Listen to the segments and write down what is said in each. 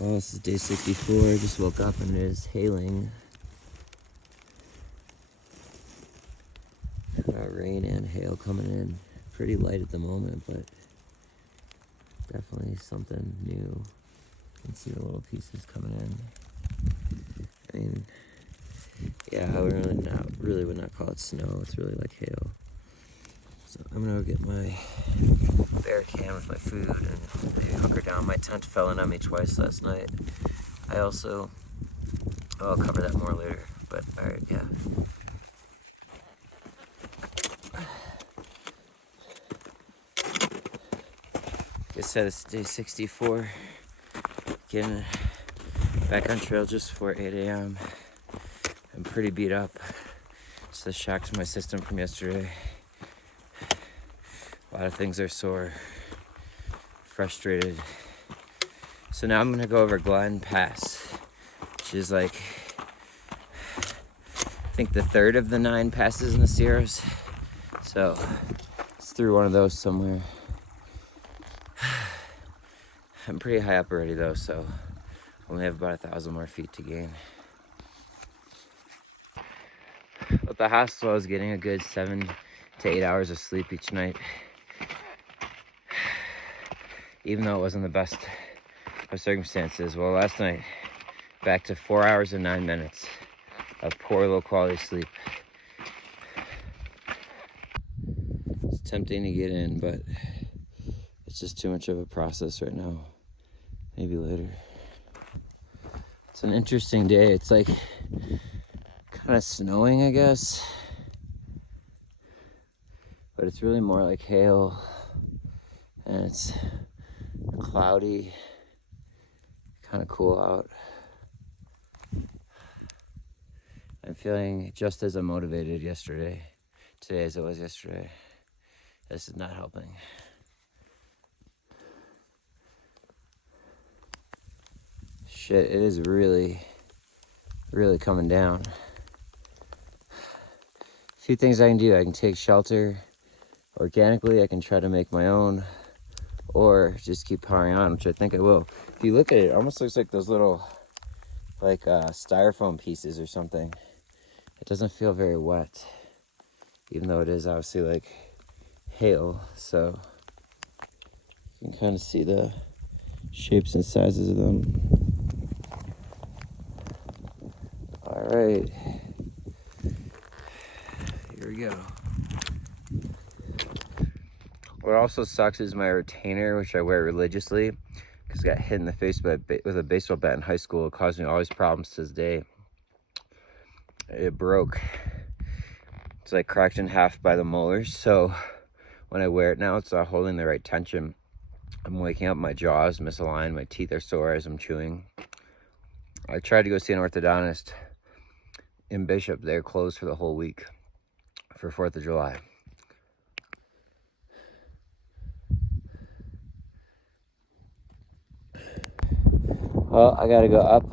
Well, this is day 64. I just woke up and it is hailing. Rain and hail coming in. Pretty light at the moment, but definitely something new. You can see the little pieces coming in. I mean, yeah, I would really would not call it snow. It's really like hail. So I'm gonna go get my bear can with my food and maybe hunker down. My tent fell in on me twice last night. I'll cover that more later, but alright, yeah. Like I said, it's day 64. Getting back on trail just before 8 a.m. I'm pretty beat up. It's the shock to my system from yesterday. A lot of things are sore, frustrated. So now I'm gonna go over Glen Pass, which is like, I think the third of the 9 passes in the Sierras. So it's through one of those somewhere. I'm pretty high up already though, so I only have about 1,000 more feet to gain. At the hostel, I was getting a good 7 to 8 hours of sleep each night. Even though it wasn't the best of circumstances. Well, last night, back to 4 hours and 9 minutes of poor low quality sleep. It's tempting to get in, but it's just too much of a process right now. Maybe later. It's an interesting day. It's like kind of snowing, I guess. But it's really more like hail. And it's cloudy. Kind of cool out. I'm feeling just as unmotivated today as I was yesterday. This is not helping. Shit, it is really coming down. A few things I can do. I can take shelter organically. I can try to make my own, or just keep powering on, which I think I will. If you look at it, it almost looks like those little, styrofoam pieces or something. It doesn't feel very wet, even though it is obviously like hail. So you can kind of see the shapes and sizes of them. All right, here we go. What also sucks is my retainer, which I wear religiously, because I got hit in the face with a baseball bat in high school. It caused me all these problems to this day. It broke. It's like cracked in half by the molars. So when I wear it now, it's not holding the right tension. I'm waking up, my jaw is misaligned, my teeth are sore as I'm chewing. I tried to go see an orthodontist in Bishop. They're closed for the whole week for 4th of July. Well, I gotta go up,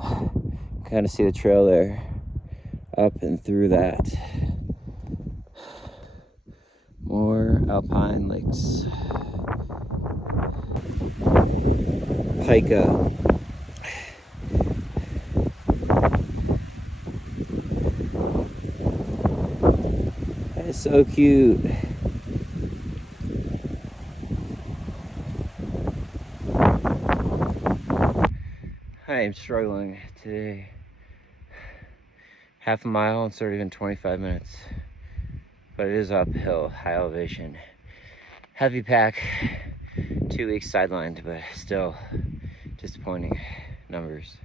kind of see the trail there, up and through that. More alpine lakes. Pica. That is so cute. I am struggling today. Half a mile, it's already been 25 minutes. But it is uphill, high elevation. Heavy pack, 2 weeks sidelined, but still disappointing numbers.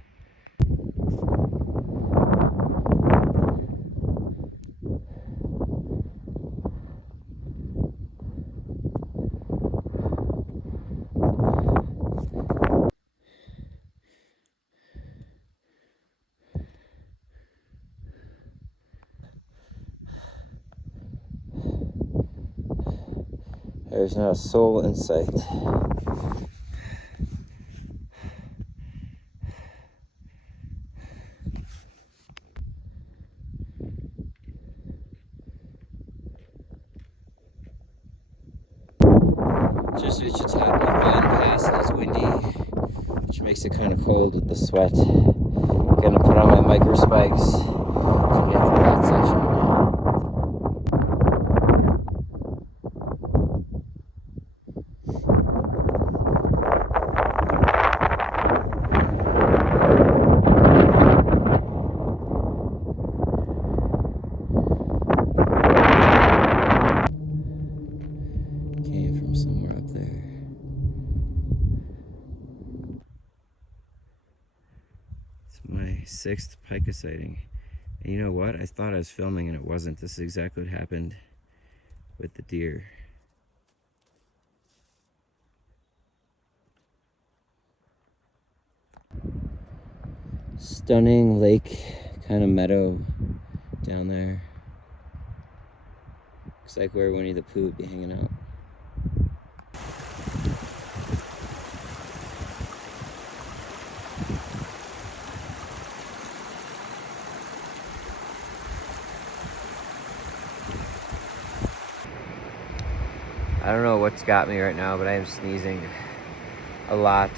There's not a soul in sight. Just reached the top of Glen Pass and it's windy. which makes it kind of cold with the sweat. Gonna put on my micro spikes to get through that section. Came from somewhere up there. It's my 6th pika sighting. And you know what? I thought I was filming and it wasn't. This is exactly what happened with the deer. Stunning lake kind of meadow down there. Looks like where Winnie the Pooh would be hanging out. I don't know what's got me right now, but I am sneezing a lot.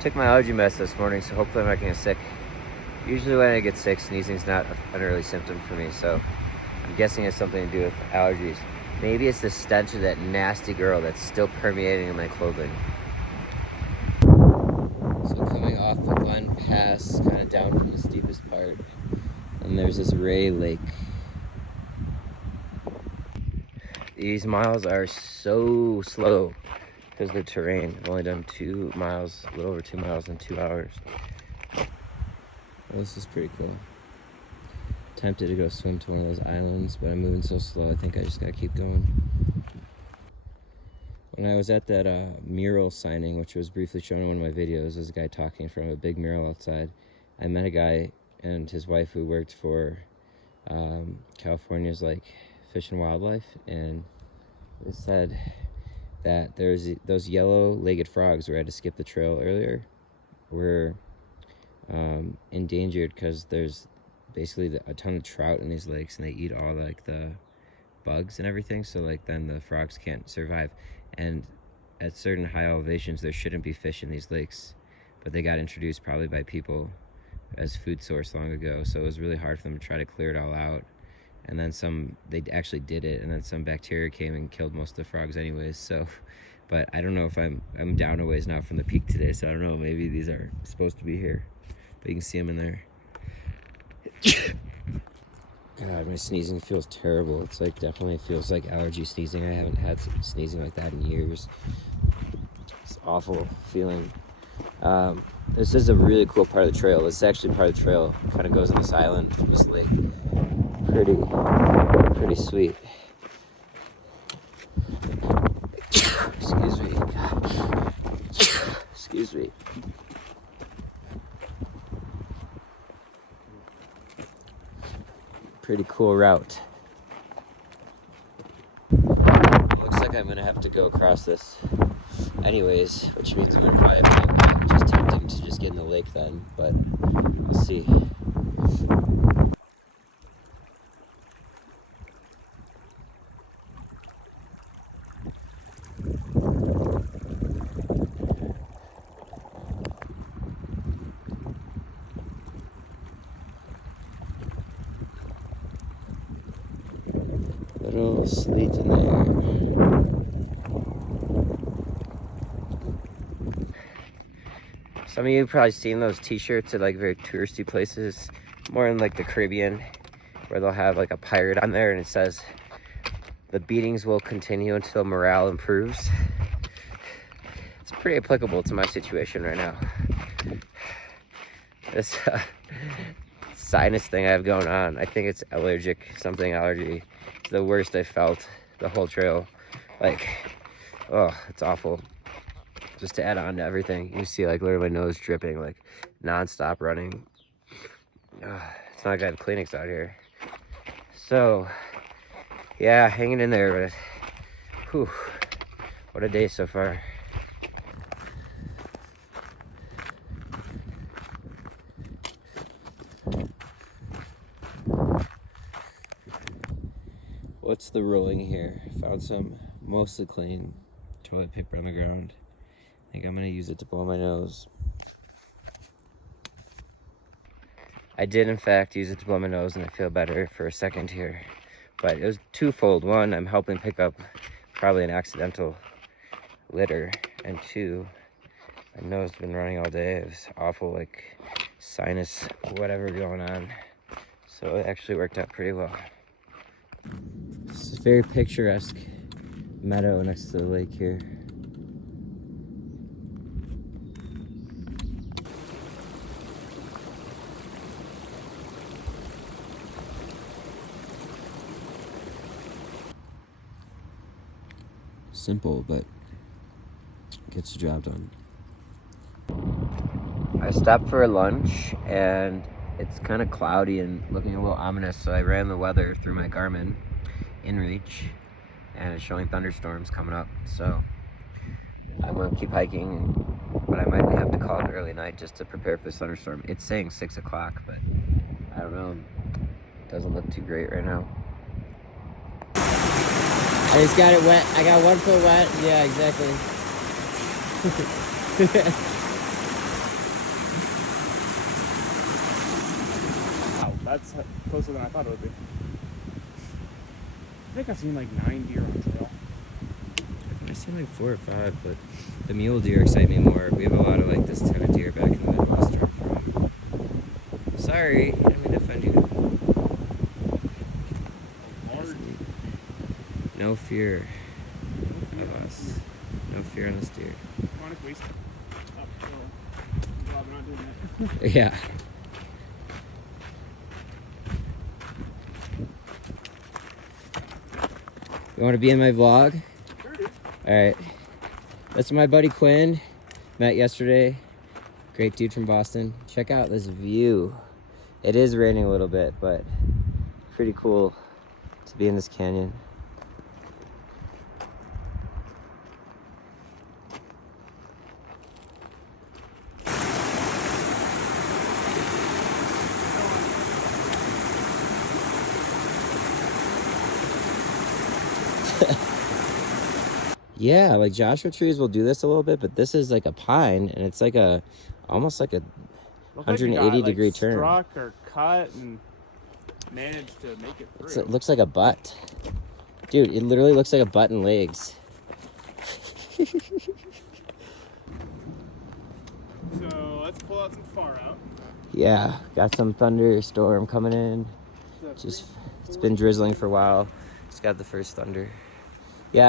Took my allergy meds this morning, so hopefully I'm not getting sick. Usually when I get sick, sneezing's not an early symptom for me, so I'm guessing it has something to do with allergies. Maybe it's the stench of that nasty girl that's still permeating in my clothing. So coming off the Glen Pass, kind of down from the steepest part, and there's this Ray Lake. These miles are so slow because of the terrain. I've only done 2 miles, a little over 2 miles in 2 hours. Well, this is pretty cool. Tempted to go swim to one of those islands, but I'm moving so slow, I think I just gotta keep going. When I was at that mural signing, which was briefly shown in one of my videos, there's a guy talking from a big mural outside. I met a guy and his wife who worked for California's like Fish and Wildlife, and they said that there's those yellow-legged frogs where I had to skip the trail earlier were endangered because there's basically a ton of trout in these lakes, and they eat all like the bugs and everything, so like then the frogs can't survive. And at certain high elevations there shouldn't be fish in these lakes, but they got introduced probably by people as food source long ago, so it was really hard for them to try to clear it all out. And then they actually did it, and then some bacteria came and killed most of the frogs anyways. So, but I don't know if I'm down a ways now from the peak today, so I don't know, maybe these are supposed to be here, but you can see them in there. God, my sneezing feels terrible. It's like definitely feels like allergy sneezing. I haven't had sneezing like that in years. It's awful feeling. This is a really cool part of the trail. This is actually part of the trail. Kind of goes on this island from this lake. Pretty sweet. Excuse me. Excuse me. Pretty cool route. Looks like I'm gonna have to go across this anyways, which means I'm gonna probably have to go back. Just tempting to just get in the lake then, but we'll see. Little sleet in there. Some of you have probably seen those t-shirts at like very touristy places, more in like the Caribbean, where they'll have like a pirate on there and it says, "The beatings will continue until morale improves." It's pretty applicable to my situation right now. This sinus thing I have going on, I think it's allergy. It's the worst I felt the whole trail. Like, oh, it's awful. Just to add on to everything, you see like literally my nose dripping, like non-stop running. It's not like I have Kleenex out here. So yeah, hanging in there, but whew, what a day so far. What's the rolling here? Found some mostly clean toilet paper on the ground. I think I'm gonna use it to blow my nose. I did in fact use it to blow my nose and I feel better for a second here. But it was twofold. One, I'm helping pick up probably an accidental litter. And two, my nose has been running all day. It was awful, like sinus, whatever going on. So it actually worked out pretty well. This is a very picturesque meadow next to the lake here. Simple, but gets the job done. I stopped for a lunch and it's kind of cloudy and looking a little ominous, so I ran the weather through my Garmin inReach and it's showing thunderstorms coming up. So I'm gonna keep hiking, but I might have to call it early night just to prepare for the thunderstorm. It's saying 6 o'clock, but I don't know. It doesn't look too great right now. I just got it wet. I got 1 foot wet. Yeah, exactly. Wow, that's closer than I thought it would be. I think I've seen like 9 deer on trail. I've seen like 4 or 5, but the mule deer excite me more. We have a lot of like this ton of deer back in the Midwest where I'm from. Sorry, I didn't mean to offend you. No fear of us. No fear on this deer. Chronic waste. Oh, glad we're not doing that. Yeah. You want to be in my vlog? Sure, dude. Alright. That's my buddy Quinn. Met yesterday. Great dude from Boston. Check out this view. It is raining a little bit, but pretty cool to be in this canyon. Yeah, like Joshua trees will do this a little bit, but this is like a pine, and it's like a, almost like a 180-degree turn. Struck or cut and managed to make it through. It looks like a butt. Dude, it literally looks like a butt and legs. So let's pull out some far out. Yeah, got some thunderstorm coming in. Just, it's been drizzling for a while. Just got the first thunder. Yeah.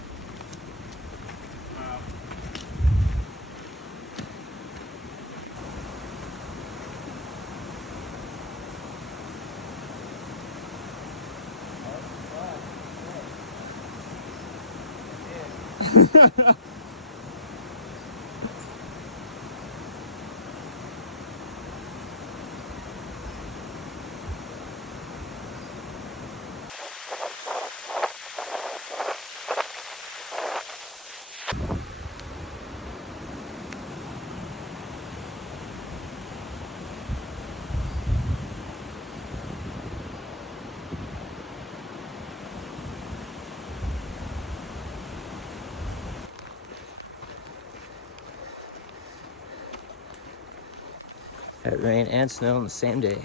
Had rain and snow on the same day.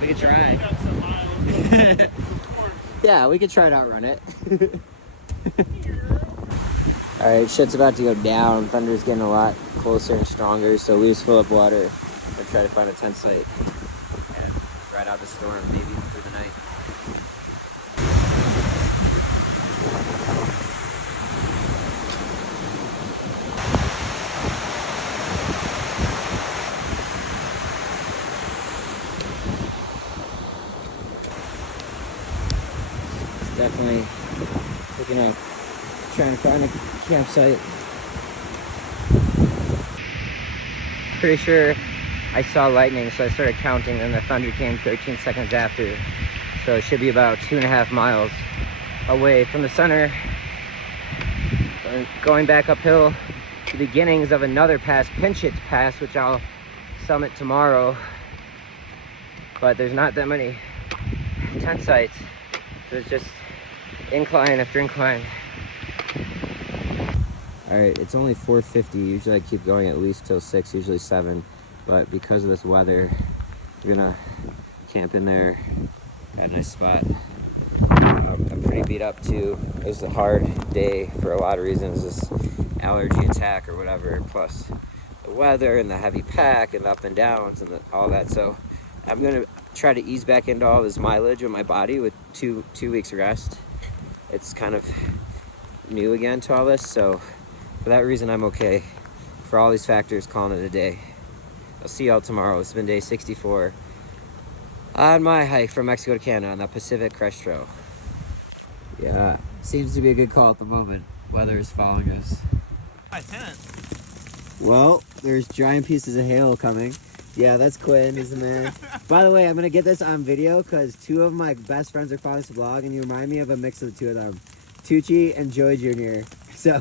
We could try. Yeah, we could try to outrun it. Alright, shit's about to go down. Thunder's getting a lot closer and stronger, so we just fill up water and try to find a tent site and ride out the storm, maybe for the night. Definitely looking up, trying to find a campsite. Pretty sure I saw lightning, so I started counting, and the thunder came 13 seconds after. So it should be about 2.5 miles away from the center. Going back uphill, the beginnings of another pass, Pinchot Pass, which I'll summit tomorrow. But there's not that many tent sites. So it's just Incline after incline. All right, it's only 4:50. Usually I keep going at least till 6, usually 7. But because of this weather, we're gonna camp in there at a nice spot. I'm pretty beat up too. It was a hard day for a lot of reasons. This allergy attack or whatever, plus the weather and the heavy pack and the up and downs and all that. So I'm gonna try to ease back into all this mileage with my body with two weeks rest. It's kind of new again to all this, so for that reason I'm okay. For all these factors, calling it a day. I'll see y'all tomorrow. It's been day 64 on my hike from Mexico to Canada on the Pacific Crest Trail. Yeah, seems to be a good call at the moment. Weather is following us. My tent. Well, there's giant pieces of hail coming. Yeah, that's Quinn, he's the man. By the way, I'm gonna get this on video because 2 of my best friends are following this vlog and you remind me of a mix of the 2 of them. Tucci and Joey Jr. So